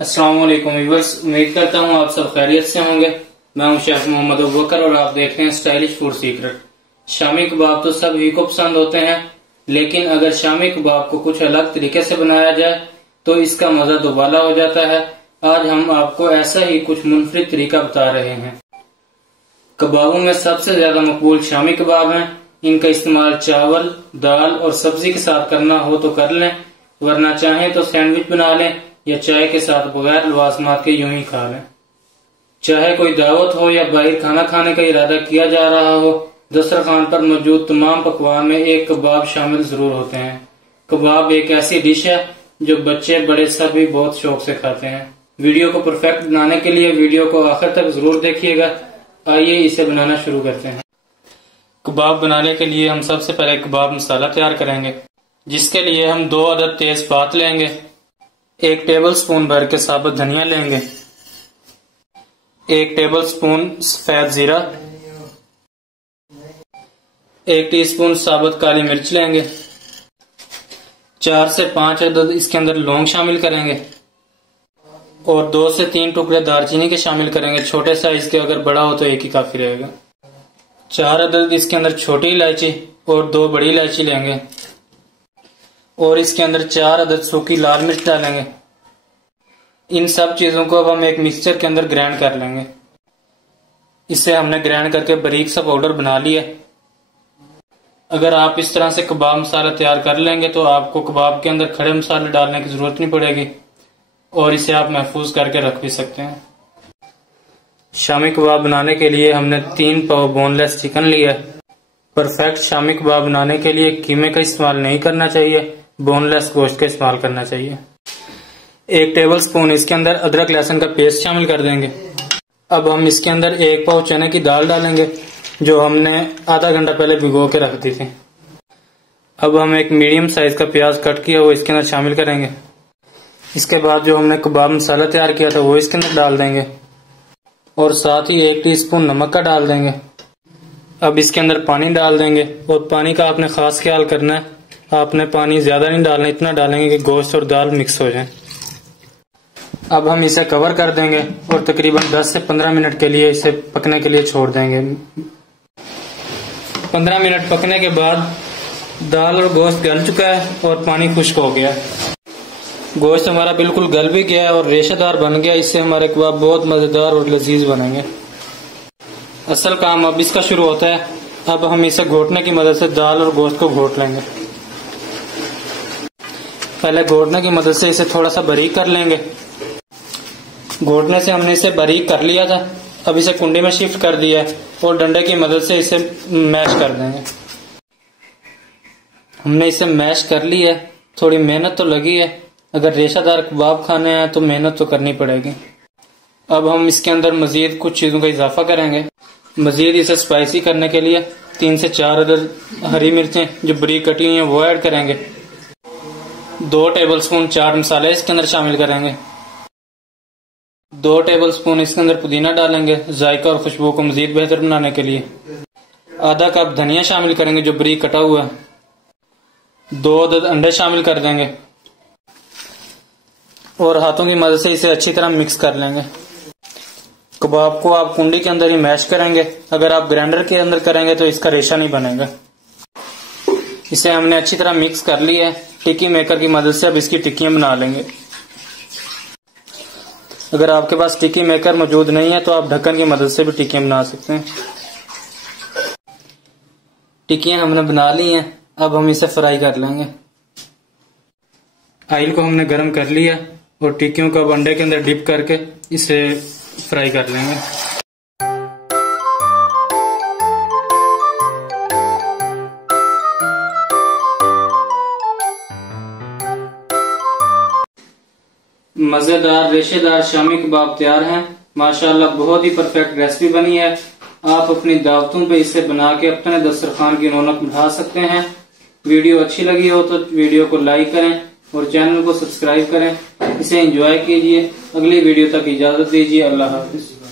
अस्सलाम वालेकुम व्यूअर्स, उम्मीद करता हूँ आप सब खैरियत से होंगे। मैं हूँ शेफ मोहम्मद अबूबकर और आप देख रहे हैं stylish food secret. Shami kebab तो सभी को पसंद होते हैं, लेकिन अगर शामी कबाब को कुछ अलग तरीके से बनाया जाए तो इसका मजा दोबाला हो जाता है। आज हम आपको ऐसा ही कुछ मुनफरिद तरीका बता रहे हैं। कबाबों में सबसे ज्यादा मकबूल शामी कबाब हैं। इनका इस्तेमाल चावल, दाल और सब्जी के साथ करना हो तो कर लें, वरना चाहें तो सैंडविच बना लें या चाय के साथ बगैर लवाजमात के यूं ही खा लें। चाहे कोई दावत हो या बाहर खाना खाने का इरादा किया जा रहा हो, दस्तरखान पर मौजूद तमाम पकवान में एक कबाब शामिल जरूर होते हैं। कबाब एक ऐसी डिश है जो बच्चे बड़े सभी बहुत शौक से खाते हैं। वीडियो को परफेक्ट बनाने के लिए वीडियो को आखिर तक जरूर देखिएगा। आइए इसे बनाना शुरू करते हैं। कबाब बनाने के लिए हम सबसे पहले कबाब मसाला तैयार करेंगे, जिसके लिए हम 2 अदद तेजपात लेंगे, 1 टेबल स्पून भर के साबुत धनिया लेंगे, 1 टेबल स्पून सफेद जीरा, 1 टीस्पून साबुत काली मिर्च लेंगे, 4 से 5 अदद इसके अंदर लौंग शामिल करेंगे और 2 से 3 टुकड़े दालचीनी के शामिल करेंगे। छोटे साइज के, अगर बड़ा हो तो एक ही काफी रहेगा। 4 अदद इसके अंदर छोटी इलायची और 2 बड़ी इलायची लेंगे और इसके अंदर 4 अदद सूखी लाल मिर्च डालेंगे। इन सब चीजों को अब हम एक मिक्सचर के अंदर ग्राइंड कर लेंगे। इसे हमने ग्राइंड करके बारीक सा पाउडर बना लिया। अगर आप इस तरह से कबाब मसाला तैयार कर लेंगे तो आपको कबाब के अंदर खड़े मसाले डालने की जरूरत नहीं पड़ेगी और इसे आप महफूज करके रख भी सकते हैं। शामी कबाब बनाने के लिए हमने 3 पाव बोनलेस चिकन लिया है। परफेक्ट शामी कबाब बनाने के लिए कीमे का इस्तेमाल नहीं करना चाहिए, बोनलेस गोश्त का इस्तेमाल करना चाहिए। 1 टेबल स्पून इसके अंदर अदरक लहसुन का पेस्ट शामिल कर देंगे। अब हम इसके अंदर 1 पाव चने की दाल डालेंगे, जो हमने आधा घंटा पहले भिगो के रख दी थी। अब हम एक मीडियम साइज का प्याज कट किया वो इसके अंदर शामिल करेंगे। इसके बाद जो हमने कबाब मसाला तैयार किया था वो इसके अंदर डाल देंगे और साथ ही 1 टीस्पून नमक का डाल देंगे। अब इसके अंदर पानी डाल देंगे और पानी का आपने खास ख्याल करना है। आपने पानी ज्यादा नहीं डालना, इतना डालेंगे कि गोश्त और दाल मिक्स हो जाए। अब हम इसे कवर कर देंगे और तकरीबन 10 से 15 मिनट के लिए इसे पकने के लिए छोड़ देंगे। 15 मिनट पकने के बाद दाल और गोश्त गल चुका है और पानी खुश्क हो गया। गोश्त हमारा बिल्कुल गल भी गया है और रेशेदार बन गया। इससे हमारे कबाब बहुत मजेदार और लजीज बनेंगे। असल काम अब इसका शुरू होता है। अब हम इसे घोटने की मदद से दाल और गोश्त को घोट लेंगे। पहले घोटने की मदद से इसे थोड़ा सा बारीक कर लेंगे। घोटने से हमने इसे बारीक कर लिया था। अब इसे कुंडे में शिफ्ट कर दिया है और डंडे की मदद से इसे मैश कर देंगे। हमने इसे मैश कर लिया है। थोड़ी मेहनत तो लगी है। अगर रेशादार कबाब खाने हैं तो मेहनत तो करनी पड़ेगी। अब हम इसके अंदर मजीद कुछ चीजों का इजाफा करेंगे। मजीद इसे स्पाइसी करने के लिए 3 से 4 अदद हरी मिर्चें जो बारीक कटी हुई हैं वो ऐड करेंगे। 2 टेबल स्पून चाट मसाले इसके अंदर शामिल करेंगे। 2 टेबल स्पून इसके अंदर पुदीना डालेंगे जायका और खुशबू को मजीद बेहतर बनाने के लिए। आधा कप धनिया शामिल करेंगे जो बारीक कटा हुआ है। 2 अदद अंडे शामिल कर देंगे और हाथों की मदद से इसे अच्छी तरह मिक्स कर लेंगे। कबाब को आप कुंडी के अंदर ही मैश करेंगे। अगर आप ग्राइंडर के अंदर करेंगे तो इसका रेशा नहीं बनेगा। इसे हमने अच्छी तरह मिक्स कर लिया है। टिक्की मेकर की मदद से अब इसकी टिक्कियां बना लेंगे। अगर आपके पास टिक्की मेकर मौजूद नहीं है तो आप ढक्कन की मदद से भी टिक्कियां बना सकते हैं। टिक्कियां हमने बना ली हैं। अब हम इसे फ्राई कर लेंगे। ऑयल को हमने गर्म कर लिया और टिक्कियों को अब अंडे के अंदर डिप करके इसे फ्राई कर लेंगे। मजेदार रेशेदार शामी कबाब तैयार हैं। माशाल्लाह बहुत ही परफेक्ट रेसिपी बनी है। आप अपनी दावतों पे इसे बना के अपने दस्तरखान की रौनक बढ़ा सकते हैं। वीडियो अच्छी लगी हो तो वीडियो को लाइक करें और चैनल को सब्सक्राइब करें। इसे एंजॉय कीजिए। अगली वीडियो तक इजाजत दीजिए। अल्लाह हाफिज।